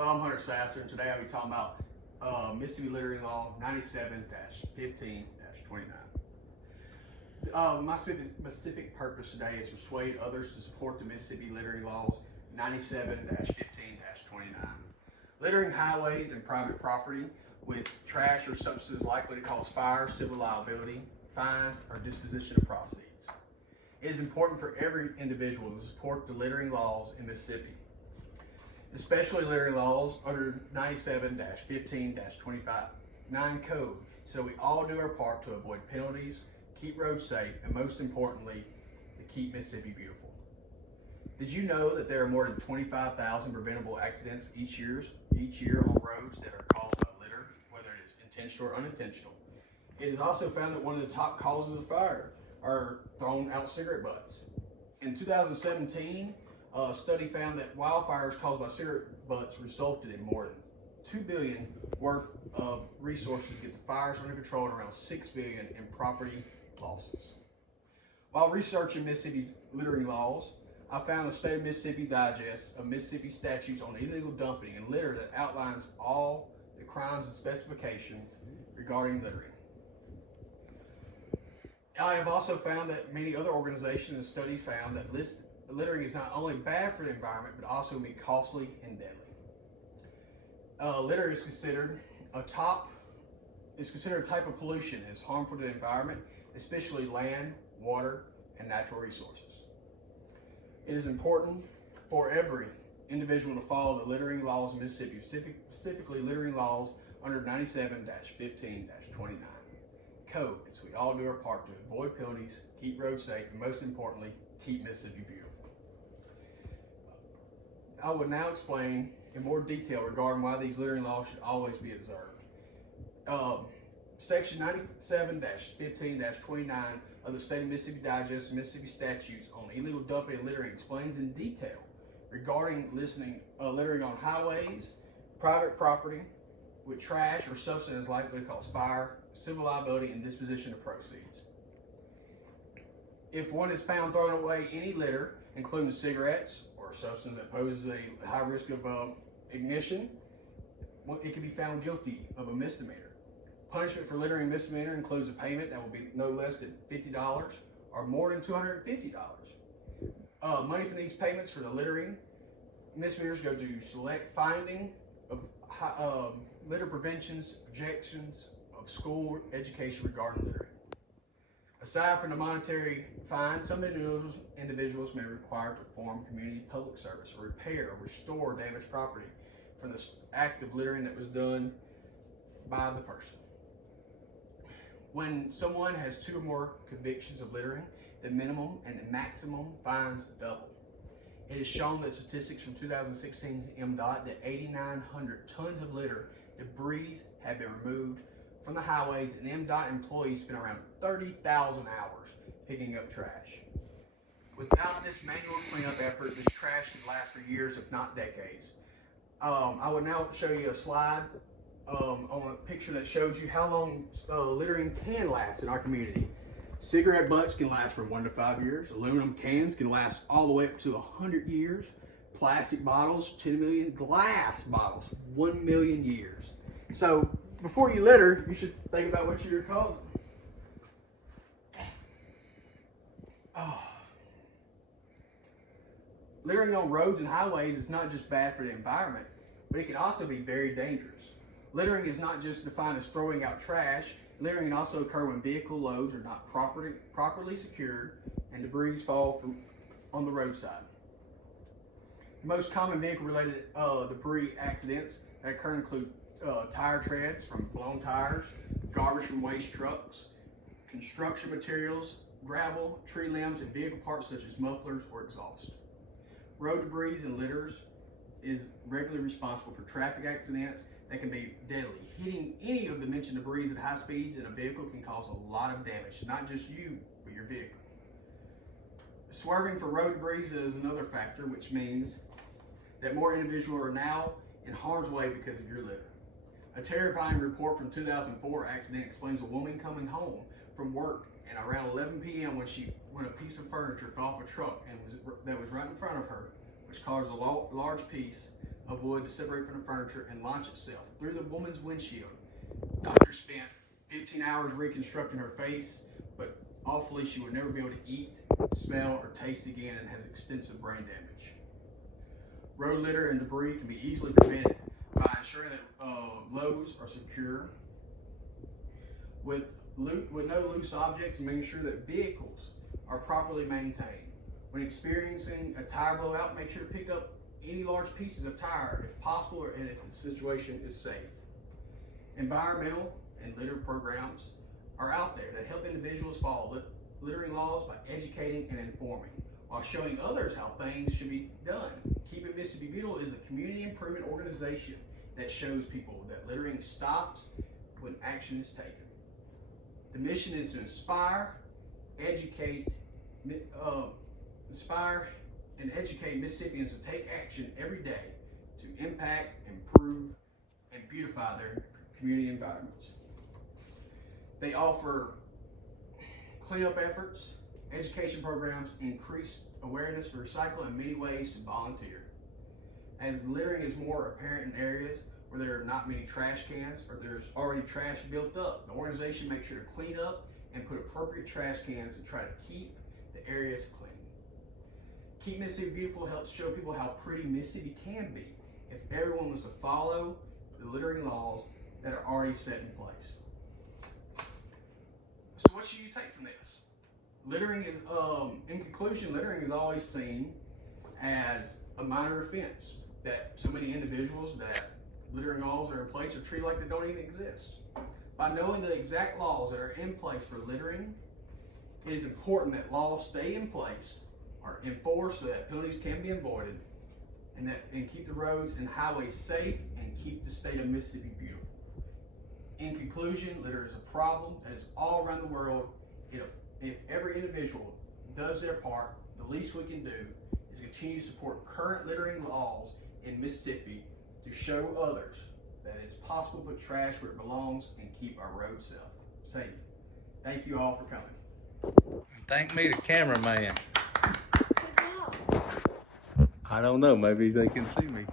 Hello, I'm Hunter Sasser, and today I'll be talking about Mississippi Littering Law 97-15-29. My specific purpose today is to persuade others to support the Mississippi Littering Laws 97-15-29. Littering highways and private property with trash or substances likely to cause fire, civil liability, fines, or disposition of proceeds. It is important for every individual to support the littering laws in Mississippi, especially littering laws under 97-15-25 code, so we all do our part to avoid penalties, keep roads safe, and most importantly, to keep Mississippi beautiful. Did you know that there are more than 25,000 preventable accidents each year on roads that are caused by litter, whether it is intentional or unintentional? It is also found that one of the top causes of fire are thrown out cigarette butts. In 2017, a study found that wildfires caused by cigarette butts resulted in more than $2 billion worth of resources to get the fires under control and around $6 billion in property losses. While researching Mississippi's littering laws, I found the State of Mississippi Digest of Mississippi Statutes on Illegal Dumping and Litter that outlines all the crimes and specifications regarding littering. I have also found that many other organizations and studies found that littering is not only bad for the environment, but also can be costly and deadly. Litter is considered a type of pollution and is harmful to the environment, especially land, water, and natural resources. It is important for every individual to follow the littering laws in Mississippi, specifically littering laws under 97-15-29 code, so we all do our part to avoid penalties, keep roads safe, and most importantly, keep Mississippi beautiful. I will now explain in more detail regarding why these littering laws should always be observed. Section 97-15-29 of the State of Mississippi Digest Mississippi Statutes on Illegal Dumping and Littering explains in detail regarding littering on highways, private property, with trash or substances likely to cause fire, civil liability, and disposition of proceeds. If one is found throwing away any litter, including cigarettes or a substance that poses a high risk of ignition, it can be found guilty of a misdemeanor. Punishment for littering misdemeanor includes a payment that will be no less than $50 or more than $250. Money from these payments for the littering misdemeanors go to select finding of litter preventions, objections of school education regarding littering. Aside from the monetary fine, some individuals may be required to perform community public service or repair or restore damaged property from the act of littering that was done by the person. When someone has 2 or more convictions of littering, the minimum and the maximum fines double. It is shown that statistics from 2016 MDOT that 8,900 tons of litter debris have been removed from the highways, and MDOT employees spend around 30,000 hours picking up trash. Without this manual cleanup effort, this trash could last for years, if not decades. I will now show you a slide on a picture that shows you how long littering can last in our community. Cigarette butts can last from 1 to 5 years. Aluminum cans can last all the way up to 100 years. Plastic bottles, 10 million. Glass bottles, 1 million years. So before you litter, you should think about what you're causing. Littering on roads and highways is not just bad for the environment, but it can also be very dangerous. Littering is not just defined as throwing out trash. Littering can also occur when vehicle loads are not properly secured and debris fall on the roadside. The most common vehicle-related debris accidents that occur include tire treads from blown tires, garbage from waste trucks, construction materials, gravel, tree limbs, and vehicle parts such as mufflers or exhaust. Road debris and litters is regularly responsible for traffic accidents that can be deadly. Hitting any of the mentioned debris at high speeds in a vehicle can cause a lot of damage, not just you, but your vehicle. Swerving for road debris is another factor, which means that more individuals are now in harm's way because of your litter. A terrifying report from 2004 accident explains a woman coming home from work and around 11 p.m. when a piece of furniture fell off a truck that was right in front of her, which caused a large piece of wood to separate from the furniture and launch itself through the woman's windshield. Doctor spent 15 hours reconstructing her face, but awfully she would never be able to eat, smell, or taste again and has extensive brain damage. Road litter and debris can be easily prevented by ensuring that loads are secure with no loose objects and making sure that vehicles are properly maintained. When experiencing a tire blowout, make sure to pick up any large pieces of tire if possible and if the situation is safe. Environmental and litter programs are out there that help individuals follow littering laws by educating and informing, while showing others how things should be done. Keeping Mississippi Beautiful is a community improvement organization that shows people that littering stops when action is taken. The mission is to inspire and educate Mississippians to take action every day to impact, improve, and beautify their community environments. They offer cleanup efforts, education programs, increased awareness for recycling, and many ways to volunteer. As littering is more apparent in areas where there are not many trash cans or there's already trash built up, the organization makes sure to clean up and put appropriate trash cans to try to keep the areas clean. Keep Mississippi Beautiful helps show people how pretty Mississippi can be if everyone was to follow the littering laws that are already set in place. So what should you take from this? Littering is, in conclusion, littering is always seen as a minor offense that so many individuals that littering laws are in place are treated like they don't even exist. By knowing the exact laws that are in place for littering, it is important that laws stay in place or enforced so that penalties can be avoided and keep the roads and highways safe and keep the state of Mississippi beautiful. In conclusion, litter is a problem that is all around the world. If every individual does their part, the least we can do is continue to support current littering laws in Mississippi to show others that it's possible to put trash where it belongs and keep our roads safe. Thank you all for coming. Thank me, the cameraman. I don't know, maybe they can see me.